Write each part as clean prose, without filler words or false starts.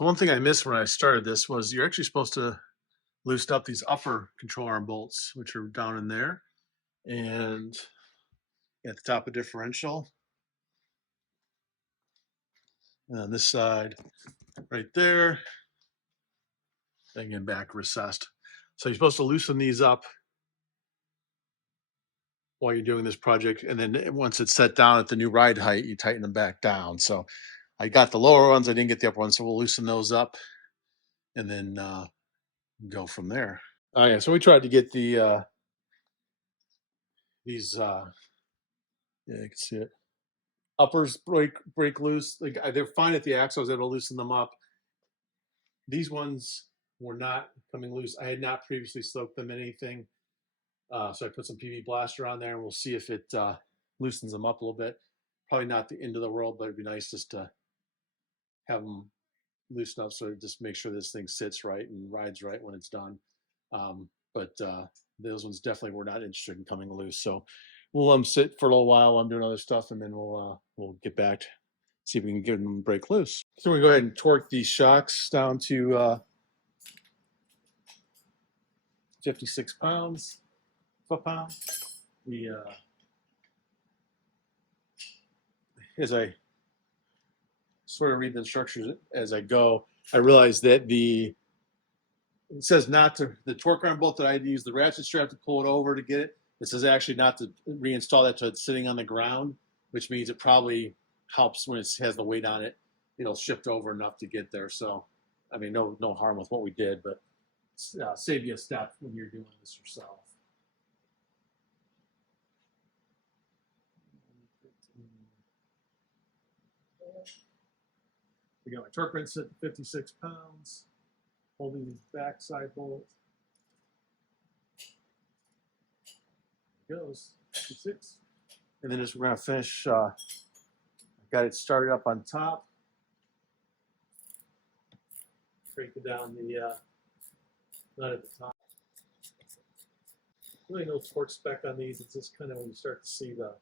So one thing I missed when I started this was you're actually supposed to loosen up these upper control arm bolts, which are down in there and at the top of differential. And on this side, right there, and again back recessed. So you're supposed to loosen these up while you're doing this project. And then once it's set down at the new ride height, you tighten them back down. So I got the lower ones, I didn't get the upper ones. So we'll loosen those up and then go from there. Oh yeah, so we tried to get the these yeah, you can see it. Uppers break loose. Like they're fine at the axles, it'll loosen them up. These ones were not coming loose. I had not previously soaked them in anything. So I put some PV Blaster on there and we'll see if it loosens them up a little bit. Probably not the end of the world, but it'd be nice just to have them loosen up so just make sure this thing sits right and rides right when it's done. But those ones definitely were not interested in coming loose. So we'll sit for a little while while I'm doing other stuff, and then we'll get back, see if we can get them to break loose. So we go ahead and torque these shocks down to 56 pounds, foot-pound. As I sort of read the instructions as I go, I realized that it says not to, the torque arm bolt that I had to use the ratchet strap to pull it over to get it. It says actually not to reinstall that till it's sitting on the ground, which means it probably helps when it has the weight on it. It'll shift over enough to get there. So, I mean, no harm with what we did, but save you a step when you're doing this yourself. We got my torque wrench set to 56 pounds, holding the backside bolt. There it goes, 56. And then as we're going to finish, I've got it started up on top. Cranking down the nut at the top. Really no torque spec on these. It's just kind of when you start to see the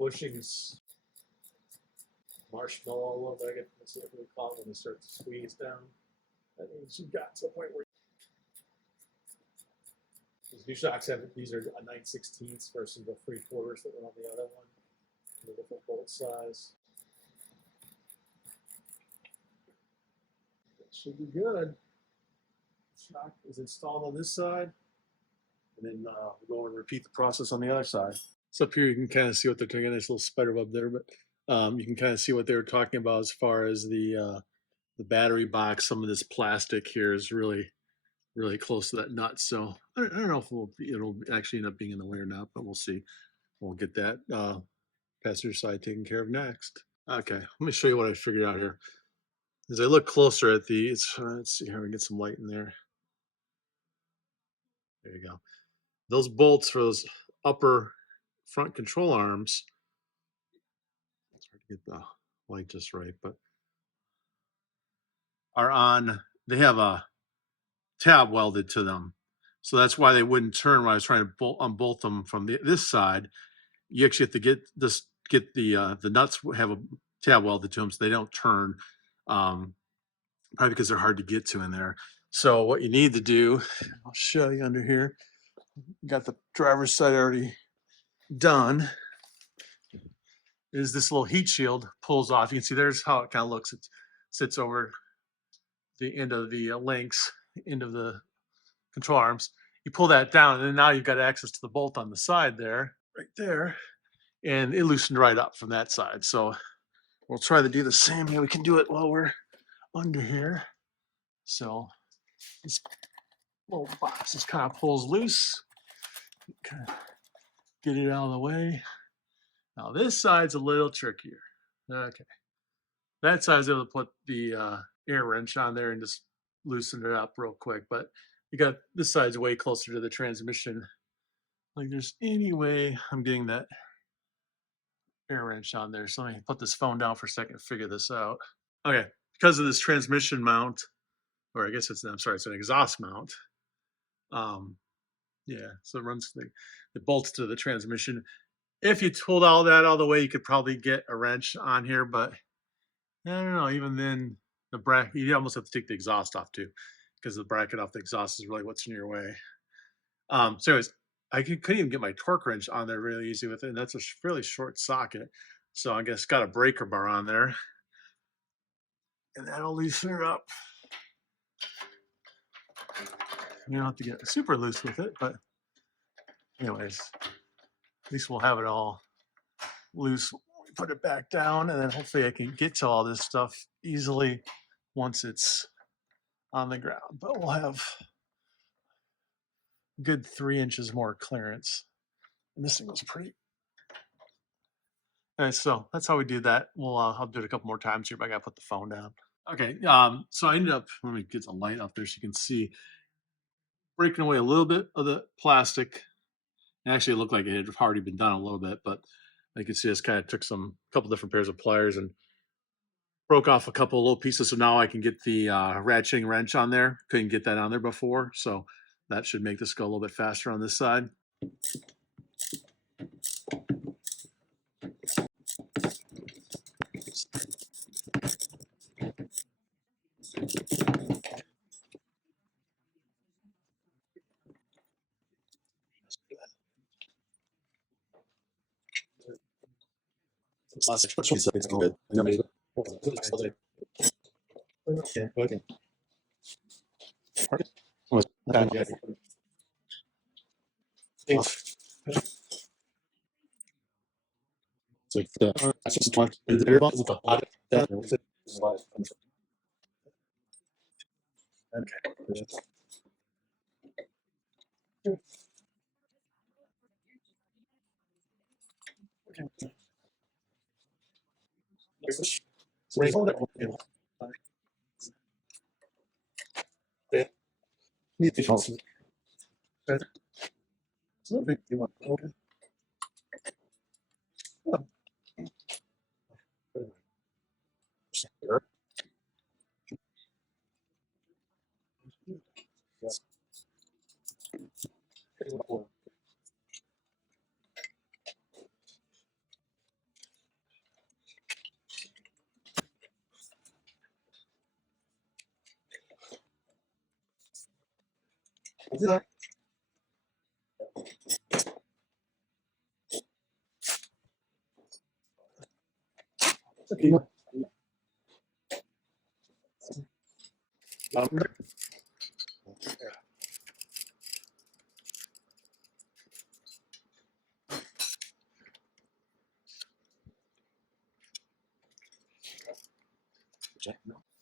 bushings, marshmallow a little bit. I guess that's what we call it when they start to squeeze down. That means you've got to the point where these new shocks have, these are a 9/16 versus the 3/4 that were on the other one. The different bolt size. That should be good. Shock is installed on this side, and then we'll go and repeat the process on the other side. So up here you can kind of see what they're doing. There's a little spider web there, but you can kind of see what they were talking about as far as the battery box. Some of this plastic here is really close to that nut. So I don't know if it'll actually end up being in the way or not, but we'll see. We'll get that passenger side taken care of next. Okay, let me show you what I figured out here. As I look closer at these, let's see how we get some light in there. There you go. Those bolts for those upper front control arms, it's hard to get the light just right, but are on, they have a tab welded to them. So that's why they wouldn't turn when I was trying to unbolt them from this side. You actually have to get the nuts have a tab welded to them so they don't turn, probably because they're hard to get to in there. So what you need to do, I'll show you under here. Got the driver's side already done. Is this little heat shield pulls off. You can see there's how it kind of looks. It sits over the end of the links, end of the control arms. You pull that down, and then now you've got access to the bolt on the side there, right there, and it loosened right up from that side. So we'll try to do the same here. We can do it while we're under here. So this little box just kind of pulls loose. Kind of get it out of the way. Now this side's a little trickier. Okay, that side's able to put the air wrench on there and just loosen it up real quick. But you got this side's way closer to the transmission. Like there's any way I'm getting that air wrench on there. So let me put this phone down for a second and figure this out. Okay, because of this transmission mount, or I guess it's an exhaust mount. Yeah, so it runs the bolts to the transmission. If you pulled all that all the way, you could probably get a wrench on here, but I don't know. Even then, the bracket, you almost have to take the exhaust off too, because the bracket off the exhaust is really what's in your way. So anyways, couldn't even get my torque wrench on there really easy with it, and that's a fairly short socket. So I guess got a breaker bar on there, and that'll loosen it up. You don't have to get super loose with it, but anyways, at least we'll have it all loose. We put it back down, and then hopefully I can get to all this stuff easily once it's on the ground. But we'll have a good 3 inches more clearance. And this thing was pretty. All right, so that's how we do that. I'll do it a couple more times here, but I gotta put the phone down. Okay, so I ended up, let me get the light up there so you can see, breaking away a little bit of the plastic. Actually, it looked like it had already been done a little bit, but I can see I just kind of took couple different pairs of pliers and broke off a couple little pieces. So now I can get the ratcheting wrench on there. Couldn't get that on there before, so that should make this go a little bit faster on this side. It's good. Okay. So I just want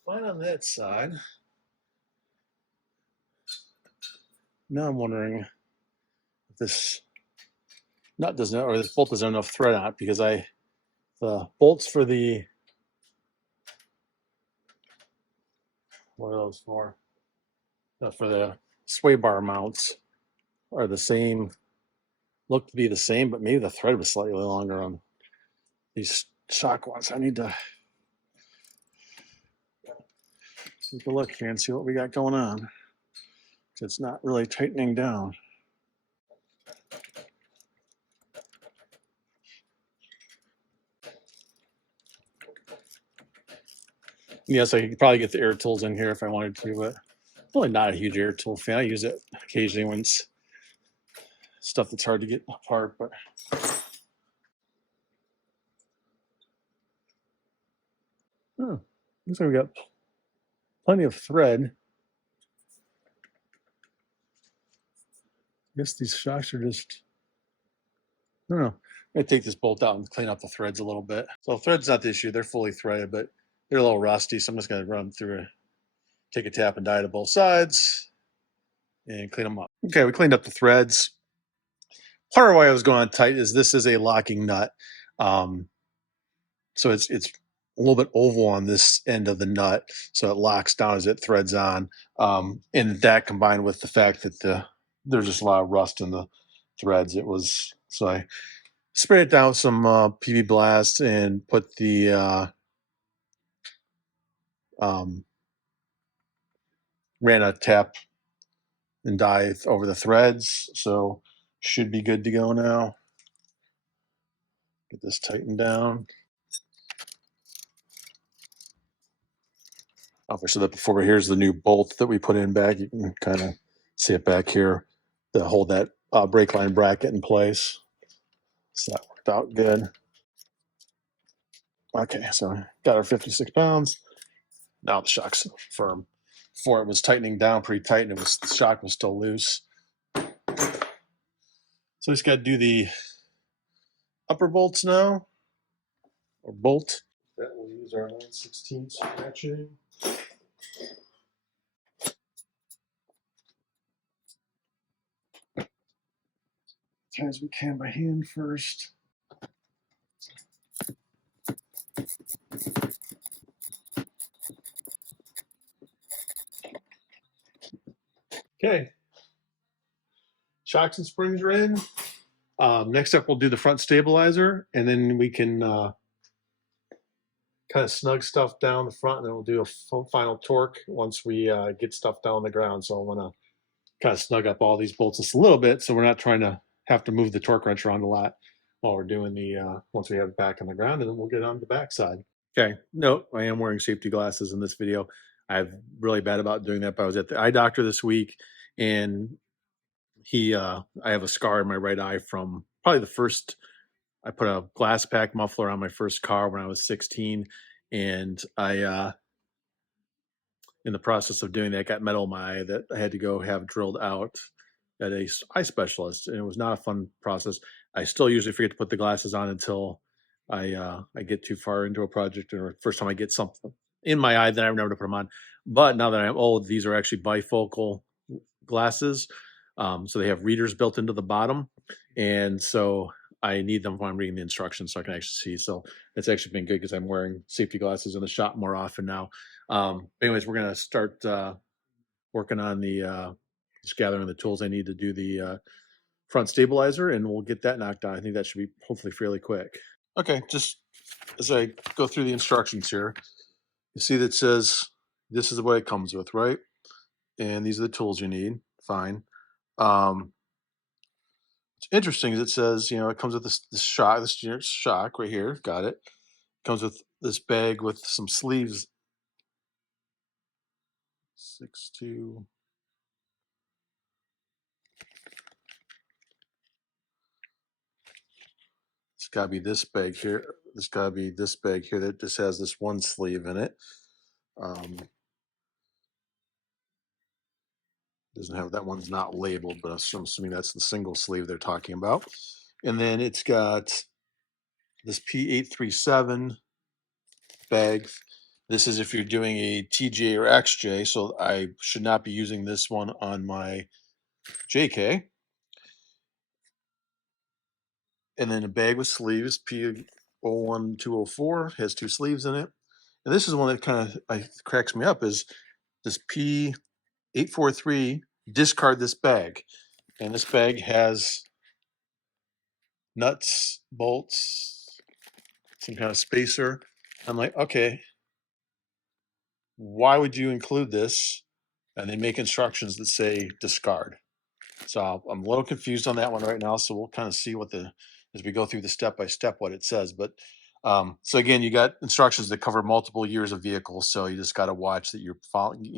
fine on that side. Now I'm wondering if this nut doesn't, or this bolt doesn't have enough thread on it, because the bolts for the, what are those for? For the sway bar mounts are the same, look to be the same, but maybe the thread was slightly longer on these shock ones. I need to take a look here and see what we got going on. It's not really tightening down. Yes, I could probably get the air tools in here if I wanted to, but I'm really not a huge air tool fan. I use it occasionally when it's stuff that's hard to get apart, but looks like we got plenty of thread. I guess these shocks are just, I don't know. I'm gonna take this bolt out and clean up the threads a little bit. So thread's not the issue. They're fully threaded, but they're a little rusty. So I'm just gonna run them through, take a tap and die to both sides and clean them up. Okay, we cleaned up the threads. Part of why I was going on tight is this is a locking nut. So it's a little bit oval on this end of the nut, so it locks down as it threads on. And that combined with the fact that there's just a lot of rust in the threads, so I sprayed it down with some PV Blast and put the ran a tap and dye over the threads, so should be good to go now. Get this tightened down. If I said that before, but here's the new bolt that we put in back. You can kind of see it back here to hold that brake line bracket in place. So that worked out good. Okay, so got our 56 pounds. Now the shock's firm. Before it was tightening down pretty tight, and the shock was still loose. So we just got to do the upper bolts now, or bolt. That we'll use our 9/16 matching. As tight as we can by hand first. Okay, shocks and springs are in. Next up, we'll do the front stabilizer, and then we can kind of snug stuff down the front, and then we'll do a final torque once we get stuff down on the ground. So I want to kind of snug up all these bolts just a little bit, so we're not trying to have to move the torque wrench around a lot while we're doing the once we have it back on the ground, and then we'll get on the back side. Okay, no, I am wearing safety glasses in this video. I'm really bad about doing that, but I was at the eye doctor this week, and I have a scar in my right eye from probably the first. I put a glass pack muffler on my first car when I was 16, and I in the process of doing that, got metal in my eye that I had to go have drilled out at a eye specialist, and it was not a fun process. I still usually forget to put the glasses on until I get too far into a project, or first time I get something in my eye, then I remember to put them on. But now that I'm old, these are actually bifocal glasses, so they have readers built into the bottom, and so I need them when I'm reading the instructions so I can actually see. So it's actually been good because I'm wearing safety glasses in the shop more often now. Anyways, we're gonna start working on the just gathering the tools I need to do the front stabilizer, and we'll get that knocked out. I think that should be hopefully fairly quick. Okay, just as I go through the instructions here, you see that it says this is what it comes with, right? And these are the tools you need. Fine. Um, what's interesting is it says, it comes with this shock, this shock right here. Got it. Comes with this bag with some sleeves. 6'2". It's got to be this bag here. It's got to be this bag here that just has this one sleeve in it. Doesn't have, that one's not labeled, but I'm assuming that's the single sleeve they're talking about. And then it's got this P837 bag. This is if you're doing a TJ or XJ, so I should not be using this one on my JK. And then a bag with sleeves, P01204, has 2 sleeves in it. And this is one that kind of cracks me up, is this P843, discard this bag. And this bag has nuts, bolts, some kind of spacer. I'm like, okay, why would you include this? And they make instructions that say discard. So I'm a little confused on that one right now. So we'll kind of see as we go through the step by step, what it says. But so again, you got instructions that cover multiple years of vehicles. So you just got to watch that you're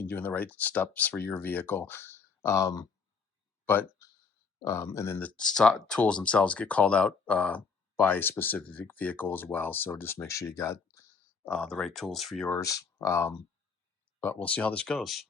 doing the right steps for your vehicle. But and then the tools themselves get called out by specific vehicle as well. So just make sure you got the right tools for yours. But we'll see how this goes.